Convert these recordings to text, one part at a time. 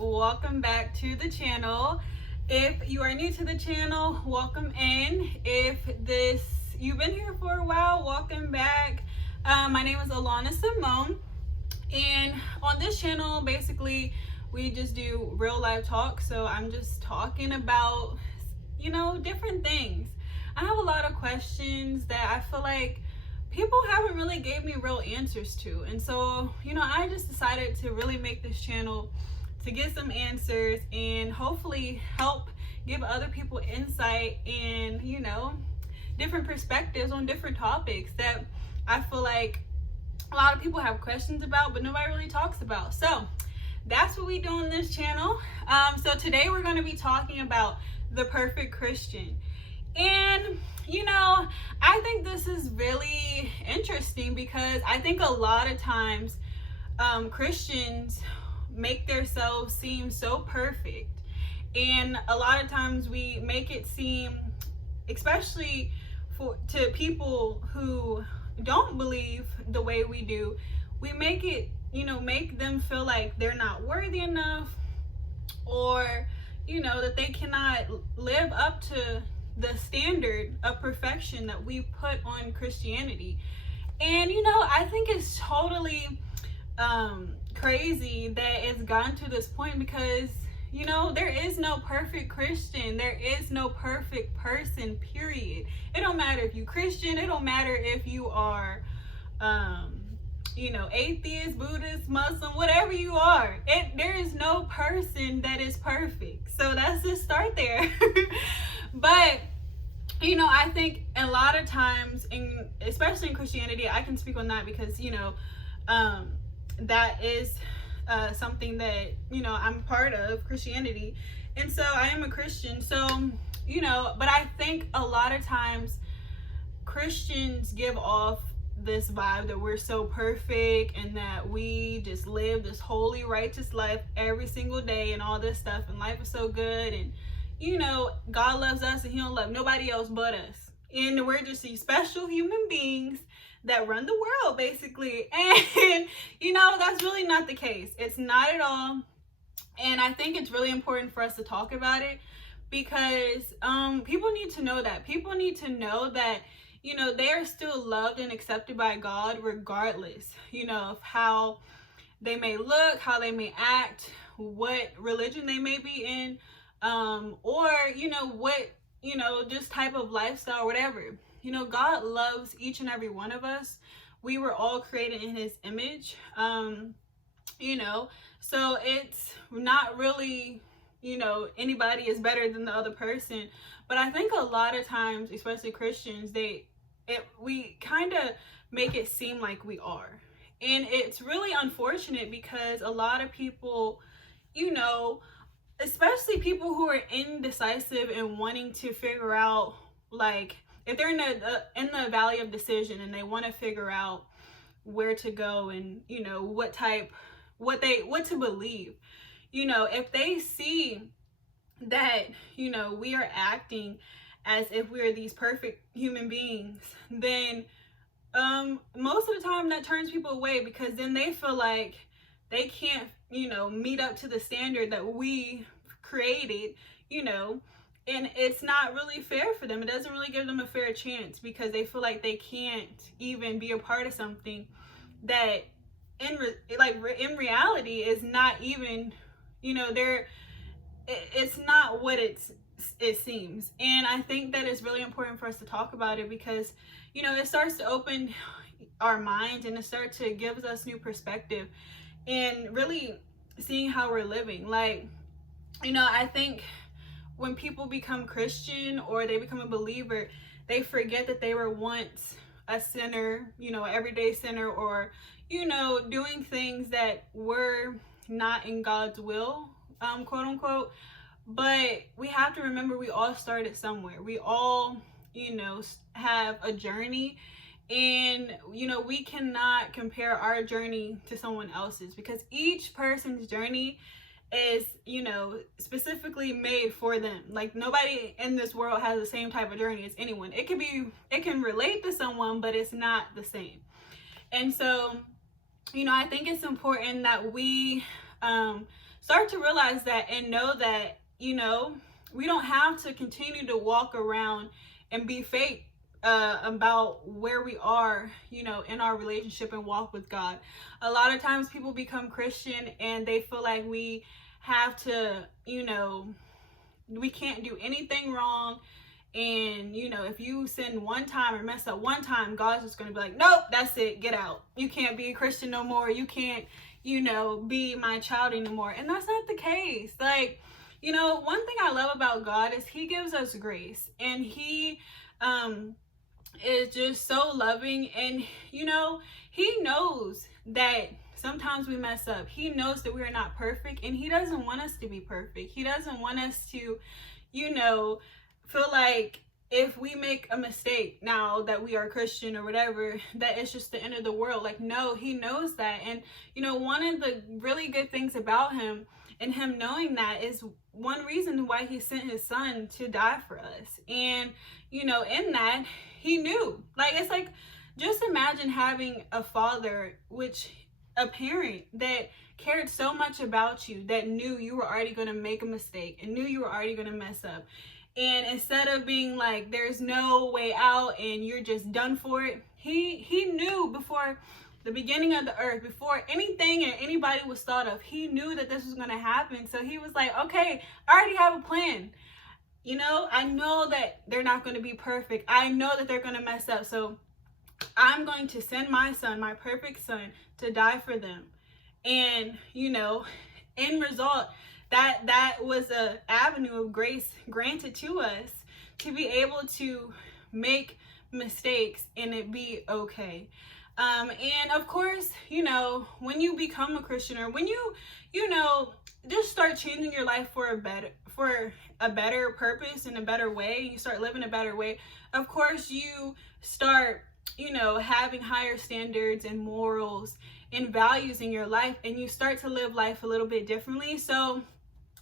welcome back to the channel. If you are new to the channel, welcome in. If you've been here for a while, welcome back. My name is Alana Simone, and on this channel basically we just do real life talk. So I'm just talking about different things. I have a lot of questions that I feel like people haven't really gave me real answers to, and so I just decided to really make this channel to get some answers and hopefully help give other people insight and different perspectives on different topics that I feel like a lot of people have questions about but nobody really talks about. So that's what we do on this channel. So today we're going to be talking about the perfect Christian. And I think this is really interesting because I think a lot of times Christians make themselves seem so perfect, and a lot of times we make it seem, especially to people who don't believe the way we do, we make it make them feel like they're not worthy enough, or that they cannot live up to the standard of perfection that we put on Christianity. And I think it's totally crazy that it's gotten to this point because there is no perfect Christian, there is no perfect person, period. It don't matter if you Christian, it don't matter if you are atheist, Buddhist, Muslim, whatever you are, there is no person that is perfect. So let's just start there. But I think a lot of times, especially in Christianity, I can speak on that because that is something that I'm part of, Christianity, and so I am a Christian. So but I think a lot of times Christians give off this vibe that we're so perfect and that we just live this holy, righteous life every single day and all this stuff, and life is so good, and God loves us and he don't love nobody else but us, and we're just these special human beings that run the world basically. And that's really not the case. It's not at all. And I think it's really important for us to talk about it because people need to know that. People need to know that they are still loved and accepted by God regardless of how they may look, how they may act, what religion they may be in, or what just type of lifestyle or whatever. God loves each and every one of us. We were all created in his image. So it's not really anybody is better than the other person. But I think a lot of times, especially Christians, we kind of make it seem like we are. And it's really unfortunate because a lot of people, especially people who are indecisive and wanting to figure out, like, if they're in the valley of decision and they want to figure out where to go and what to believe, if they see that we are acting as if we are these perfect human beings, then most of the time that turns people away, because then they feel like they can't meet up to the standard that we created, and it's not really fair for them. It doesn't really give them a fair chance because they feel like they can't even be a part of something that in reality is not even it's not what it seems. And I think that it's really important for us to talk about it because it starts to open our minds and it starts to give us new perspective and really seeing how we're living. Like I think when people become Christian or they become a believer, they forget that they were once a sinner, an everyday sinner, or doing things that were not in God's will, quote unquote. But we have to remember we all started somewhere. We all have a journey, and we cannot compare our journey to someone else's because each person's journey is specifically made for them. Like, nobody in this world has the same type of journey as anyone. It can relate to someone, but it's not the same. And so I think it's important that we start to realize that and know that, we don't have to continue to walk around and be fake about where we are, in our relationship and walk with God. A lot of times people become Christian and they feel like we have to, we can't do anything wrong. And, if you sin one time or mess up one time, God's just going to be like, nope, that's it. Get out. You can't be a Christian no more. You can't, be my child anymore. And that's not the case. Like, one thing I love about God is he gives us grace, and he is just so loving. And, he knows that sometimes we mess up. He knows that we are not perfect, and he doesn't want us to be perfect. He doesn't want us to, feel like if we make a mistake now that we are Christian or whatever, that it's just the end of the world. Like, no, he knows that. And, one of the really good things about him and him knowing that is one reason why he sent his son to die for us. And, in that, he knew. Like, it's like, just imagine having a father, a parent that cared so much about you, that knew you were already going to make a mistake and knew you were already going to mess up. And instead of being like, there's no way out and you're just done for it, he knew before the beginning of the earth, before anything and anybody was thought of, he knew that this was going to happen. So he was like, okay, I already have a plan. I know that they're not going to be perfect. I know that they're going to mess up. So I'm going to send my son, my perfect son, to die for them. And, end result, that was a avenue of grace granted to us to be able to make mistakes and it be okay. And of course, when you become a Christian, or when you just start changing your life for a better purpose and a better way, you start living a better way, of course you start, having higher standards and morals and values in your life, and you start to live life a little bit differently. So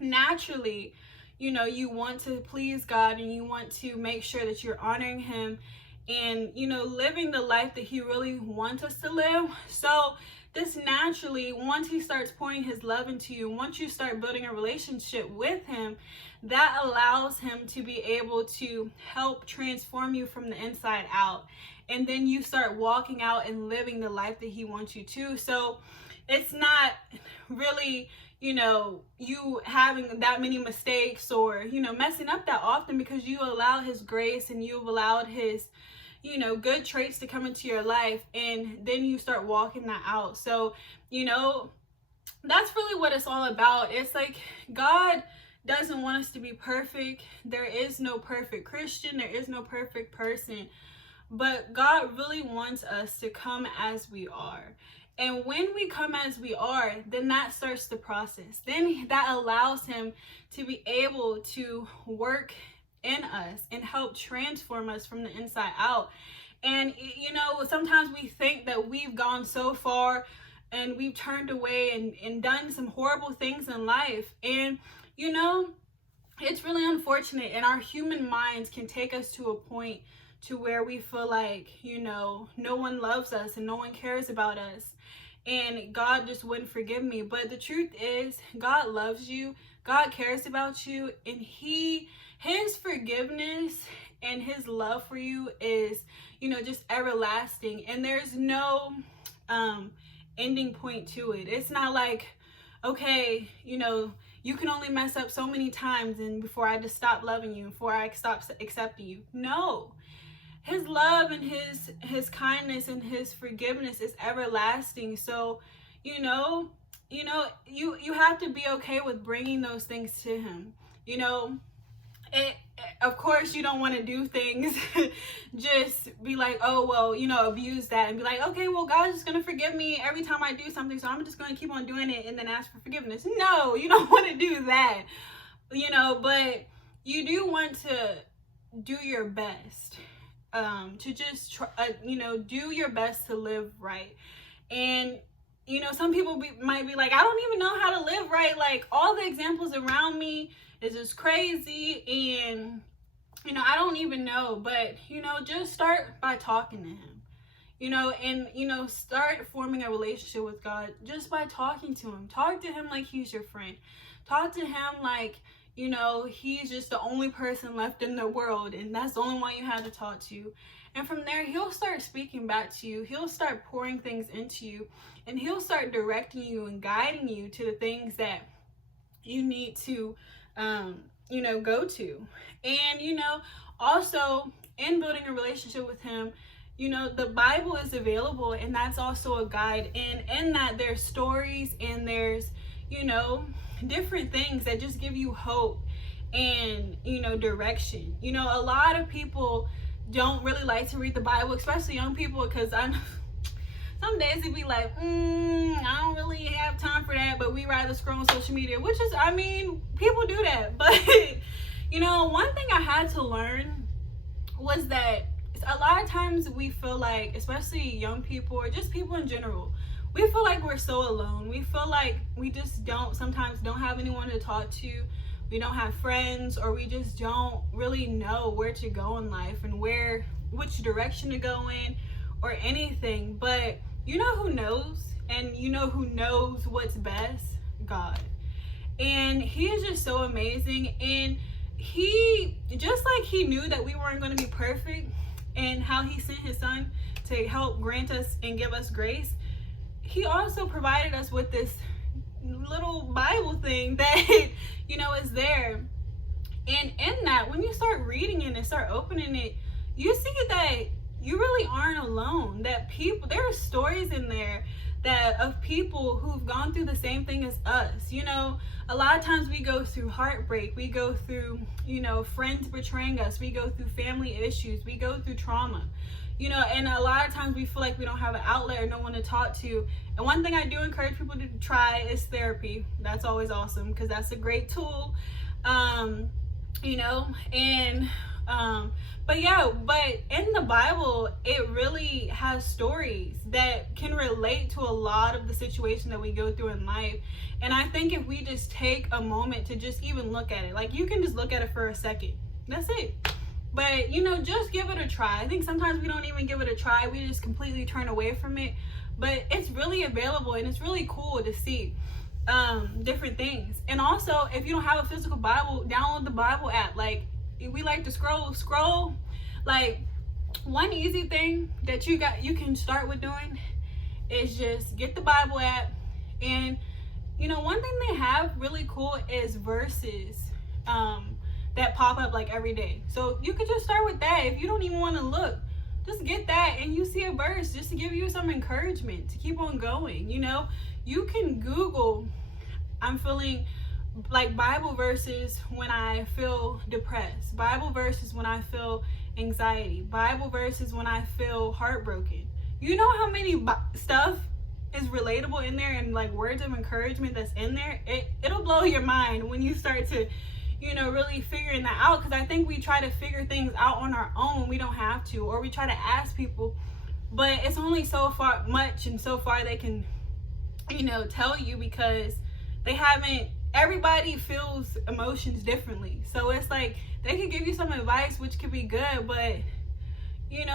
naturally, you want to please God, and you want to make sure that you're honoring him and, living the life that he really wants us to live. So this naturally, once he starts pouring his love into you, once you start building a relationship with him, that allows him to be able to help transform you from the inside out. And then you start walking out and living the life that he wants you to. So it's not really, you having that many mistakes or, messing up that often, because you allow his grace and you've allowed his, good traits to come into your life, and then you start walking that out. So, that's really what it's all about. It's like, God doesn't want us to be perfect. There is no perfect Christian. There is no perfect person. But God really wants us to come as we are. And when we come as we are, then that starts the process. Then that allows him to be able to work in us and help transform us from the inside out. And, sometimes we think that we've gone so far and we've turned away and done some horrible things in life. And, it's really unfortunate. And our human minds can take us to a point to where we feel like, no one loves us and no one cares about us, and God just wouldn't forgive me. But the truth is, God loves you, God cares about you, and his forgiveness and his love for you is, just everlasting, and there's no ending point to it. It's not like, okay, you can only mess up so many times and before I just stop loving you, before I stop accepting you. No. His love and his kindness and his forgiveness is everlasting. So, you have to be okay with bringing those things to him. Of course, you don't want to do things just be like, oh, well, abuse that and be like, okay, well, God's just going to forgive me every time I do something, so I'm just going to keep on doing it and then ask for forgiveness. No, you don't want to do that, but you do want to do your best. To just try, do your best to live right. And, some people might be like, I don't even know how to live right. Like, all the examples around me is just crazy. And, I don't even know. But, just start by talking to him. and start forming a relationship with God just by talking to him. Talk to him like he's your friend. Talk to him like, he's just the only person left in the world, and that's the only one you have to talk to. And from there, he'll start speaking back to you. He'll start pouring things into you, and he'll start directing you and guiding you to the things that you need to, go to. And, also in building a relationship with him, the Bible is available, and that's also a guide. And in that, there's stories and there's, different things that just give you hope and, direction. A lot of people don't really like to read the Bible, especially young people, because some days it'd be like, I don't really have time for that, but we rather scroll on social media, which is, people do that. But, one thing I had to learn was that a lot of times we feel like, especially young people or just people in general, we feel like we're so alone. We feel like we just sometimes don't have anyone to talk to. We don't have friends, or we just don't really know where to go in life and which direction to go in or anything. But you know who knows? And you know who knows what's best? God. And he is just so amazing. And he, just like he knew that we weren't going to be perfect, and how he sent his son to help grant us and give us grace, he also provided us with this little Bible thing that, is there. And in that, when you start reading it and start opening it, you see that you really aren't alone. That there are stories in there of people who've gone through the same thing as us. A lot of times we go through heartbreak, we go through, friends betraying us, we go through family issues, we go through trauma, and a lot of times we feel like we don't have an outlet or no one to talk to. And one thing I do encourage people to try is therapy. That's always awesome, because that's a great tool. But in the Bible, it really has stories that can relate to a lot of the situation that we go through in life. And I think if we just take a moment to just even look at it, like you can just look at it for a second. That's it. But, just give it a try. I think sometimes we don't even give it a try. We just completely turn away from it. But it's really available, and it's really cool to see different things. And also, if you don't have a physical Bible, download the Bible app. Like, we like to scroll. Like, one easy thing that you can start with doing is just get the Bible app. And one thing they have really cool is verses that pop up like every day. So you could just start with that. If you don't even want to look, just get that, and you see a verse just to give you some encouragement to keep on going. You can Google, I'm feeling like Bible verses when I feel depressed, Bible verses when I feel anxiety, Bible verses when I feel heartbroken. You know how many stuff is relatable in there, and like words of encouragement that's in there? It'll blow your mind when you start to really figuring that out, because I think we try to figure things out on our own when we don't have to, or we try to ask people, but it's only so far they can tell you, because they haven't. Everybody feels emotions differently, so it's like they can give you some advice which could be good, but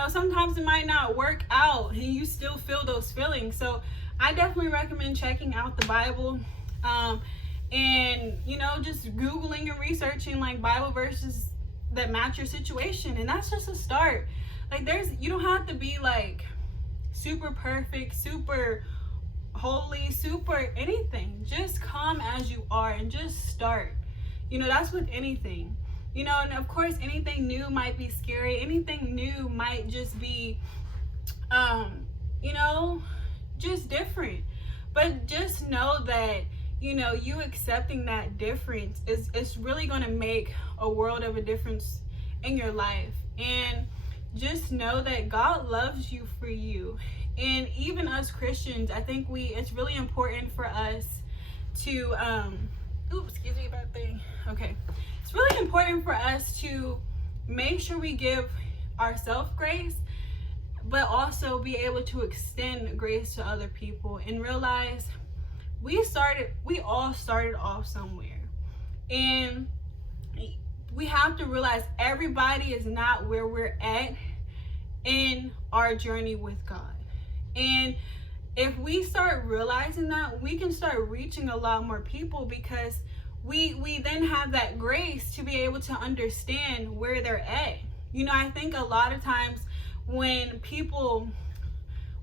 sometimes it might not work out and you still feel those feelings. So I definitely recommend checking out the Bible, and just Googling and researching like Bible verses that match your situation. And that's just a start. Like, you don't have to be like super perfect, super holy, super anything. Just come as you are and just start. That's with anything. And of course anything new might be scary. Anything new might just be just different. But just know that you accepting that difference is really going to make a world of a difference in your life. And just know that God loves you for you. And even us Christians, I think it's really important for us to excuse me about thing. Okay. It's really important for us to make sure we give ourselves grace, but also be able to extend grace to other people, and realize we all started off somewhere. And we have to realize everybody is not where we're at in our journey with God. And if we start realizing that, we can start reaching a lot more people, because we then have that grace to be able to understand where they're at. I think a lot of times when people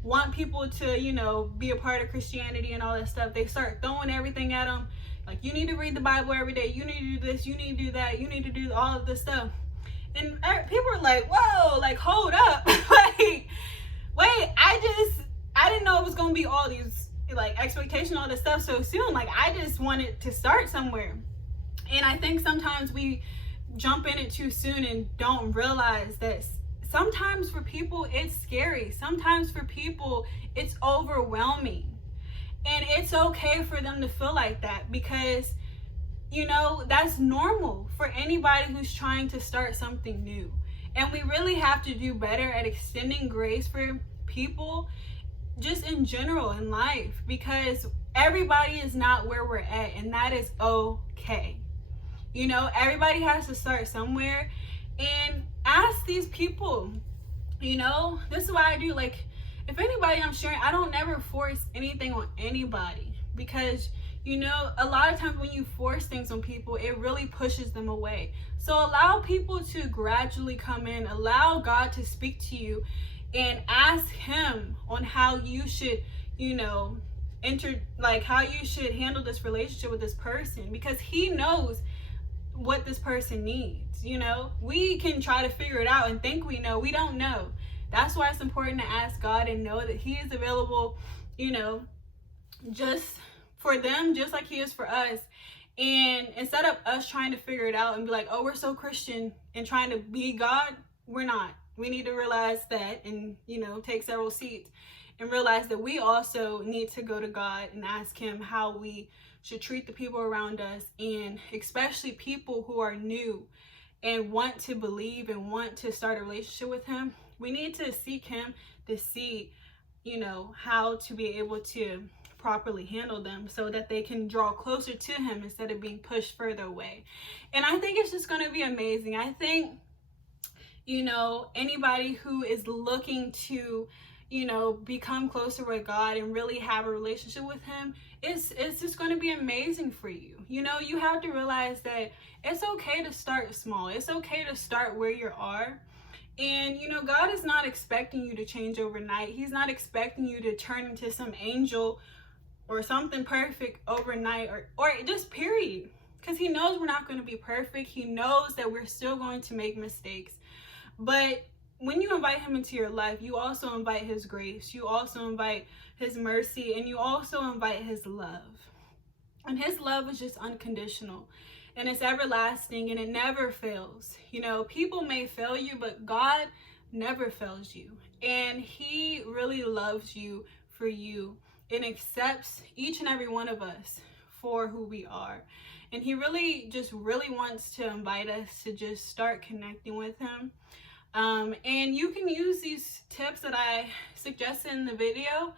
want people to, be a part of Christianity and all that stuff, they start throwing everything at them. Like, you need to read the Bible every day. You need to do this. You need to do that. You need to do all of this stuff. And people are like, whoa, like, hold up. Like, wait, I didn't know it was going to be all these, like, expectation, all this stuff so soon. Like, I just wanted to start somewhere. And I think sometimes we jump in it too soon and don't realize that sometimes for people it's scary. Sometimes for people it's overwhelming. And it's okay for them to feel like that, because that's normal for anybody who's trying to start something new. And we really have to do better at extending grace for people just in general in life, because everybody is not where we're at, and that is okay. Everybody has to start somewhere. And ask these people, this is what I do. Like, if anybody I'm sharing, I don't never force anything on anybody, because a lot of times when you force things on people, it really pushes them away. So allow people to gradually come in, allow God to speak to you, and ask him on how you should, how you should handle this relationship with this person, because he knows what this person needs. We can try to figure it out and think we know. We don't know. That's why it's important to ask God and know that he is available, just for them, just like he is for us. And instead of us trying to figure it out and be like, oh, we're so Christian, and trying to be God, we're not. We need to realize that, and take several seats and realize that we also need to go to God and ask him how we should treat the people around us, and especially people who are new and want to believe and want to start a relationship with him. We need to seek him to see, how to be able to properly handle them, so that they can draw closer to him instead of being pushed further away. And I think it's just going to be amazing. I think, anybody who is looking to, become closer with God and really have a relationship with him, it's just going to be amazing for you. You have to realize that it's okay to start small. It's okay to start where you are. And, God is not expecting you to change overnight. He's not expecting you to turn into some angel or something perfect overnight, or just period. Because he knows we're not going to be perfect. He knows that we're still going to make mistakes. But when you invite him into your life, you also invite his grace. You also invite his mercy, and you also invite his love. And his love is just unconditional, and it's everlasting, and it never fails. People may fail you, but God never fails you. And he really loves you for you, and accepts each and every one of us for who we are. And he really wants to invite us to just start connecting with him. And you can use these tips that I suggested in the video.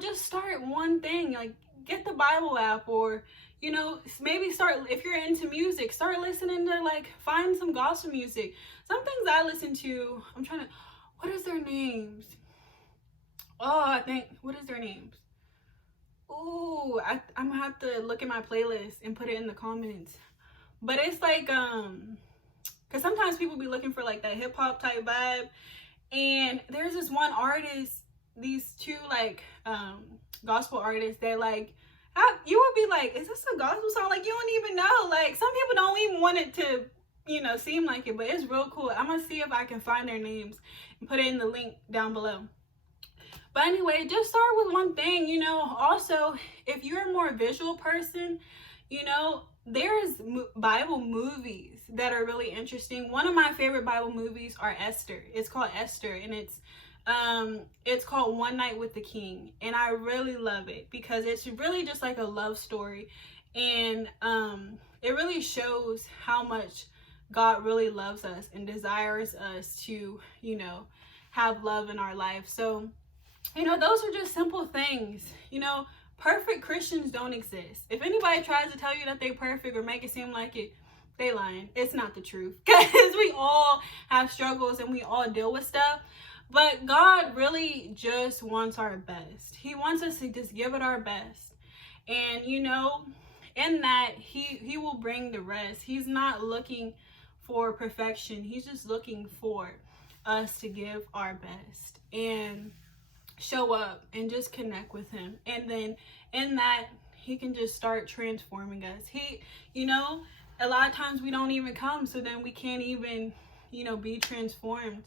Just start one thing, like get the Bible app, or maybe start, if you're into music, start listening to, find some gospel music. Some things I listen to, what is their names? What is their names? Ooh, I'm gonna have to look at my playlist and put it in the comments. But it's because sometimes people be looking for that hip hop type vibe, and there's this one artist, these two gospel artists that you would be like, is this a gospel song? You don't even know. Some people don't even want it to seem like it, but it's real cool. I'm gonna see if I can find their names and put it in the link down below. But anyway, just start with one thing. Also, if you're a more visual person, there's Bible movies that are really interesting. One of my favorite Bible movies are Esther. It's called Esther, and it's called One Night with the King. And I really love it because it's really just like a love story. And it really shows how much God really loves us and desires us to, have love in our life. So, those are just simple things. Perfect Christians don't exist. If anybody tries to tell you that they're perfect or make it seem like it, they lying. It's not the truth, because we all have struggles and we all deal with stuff. But God really just wants our best. He wants us to just give it our best. And you know, in that he will bring the rest. He's not looking for perfection. He's just looking for us to give our best and show up and just connect with him. And then in that, he can just start transforming us. You know, a lot of times we don't even come, so then we can't even, you know, be transformed.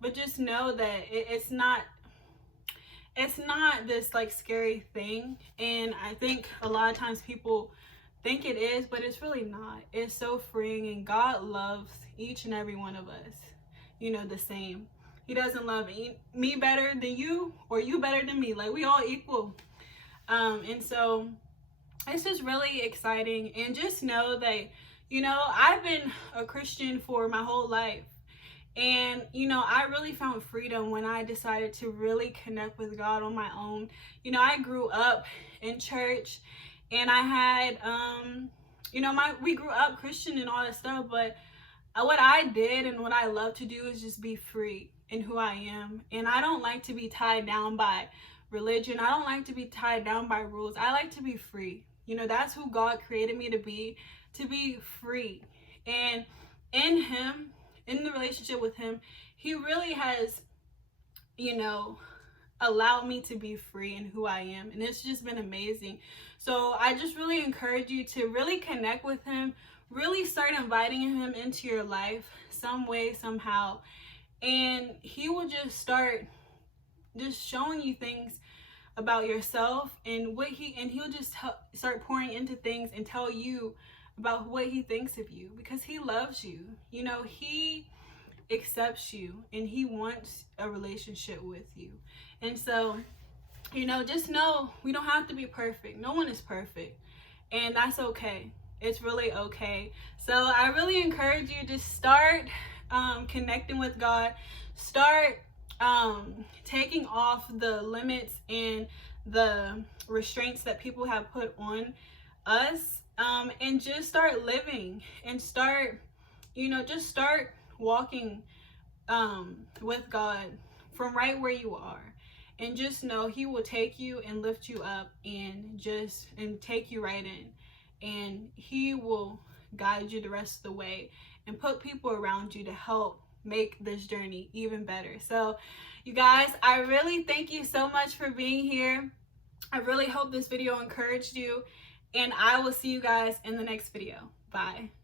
But just know that it's not this like scary thing. And I think a lot of times people think it is, but it's really not. It's so freeing, and God loves each and every one of us, you know, the same. He doesn't love me better than you, or you better than me. Like, we all equal. And so it's just really exciting. And just know that, you know, I've been a Christian for my whole life. And, you know, I really found freedom when I decided to really connect with God on my own. You know, I grew up in church, and I had, you know, we grew up Christian and all that stuff. But what I did and what I love to do is just be free in who I am. And I don't like to be tied down by religion. I don't like to be tied down by rules. I like to be free. You know, that's who God created me to be free. And in him, in the relationship with him, he really has, you know, allowed me to be free in who I am. And it's just been amazing. So I just really encourage you to really connect with him, really start inviting him into your life some way, somehow. And he will just start just showing you things about yourself, and he'll just start pouring into things and tell you about what he thinks of you, because he loves you. You know, he accepts you, and he wants a relationship with you. And so, you know, just know we don't have to be perfect. No one is perfect, and that's okay. It's really okay. So I really encourage you to start connecting with God. Start taking off the limits and the restraints that people have put on us, and just start living, and start, you know, just start walking with God from right where you are. And just know he will take you and lift you up, and take you right in, and he will guide you the rest of the way, and put people around you to help make this journey even better. So you guys, I really thank you so much for being here. I really hope this video encouraged you, and I will see you guys in the next video. Bye.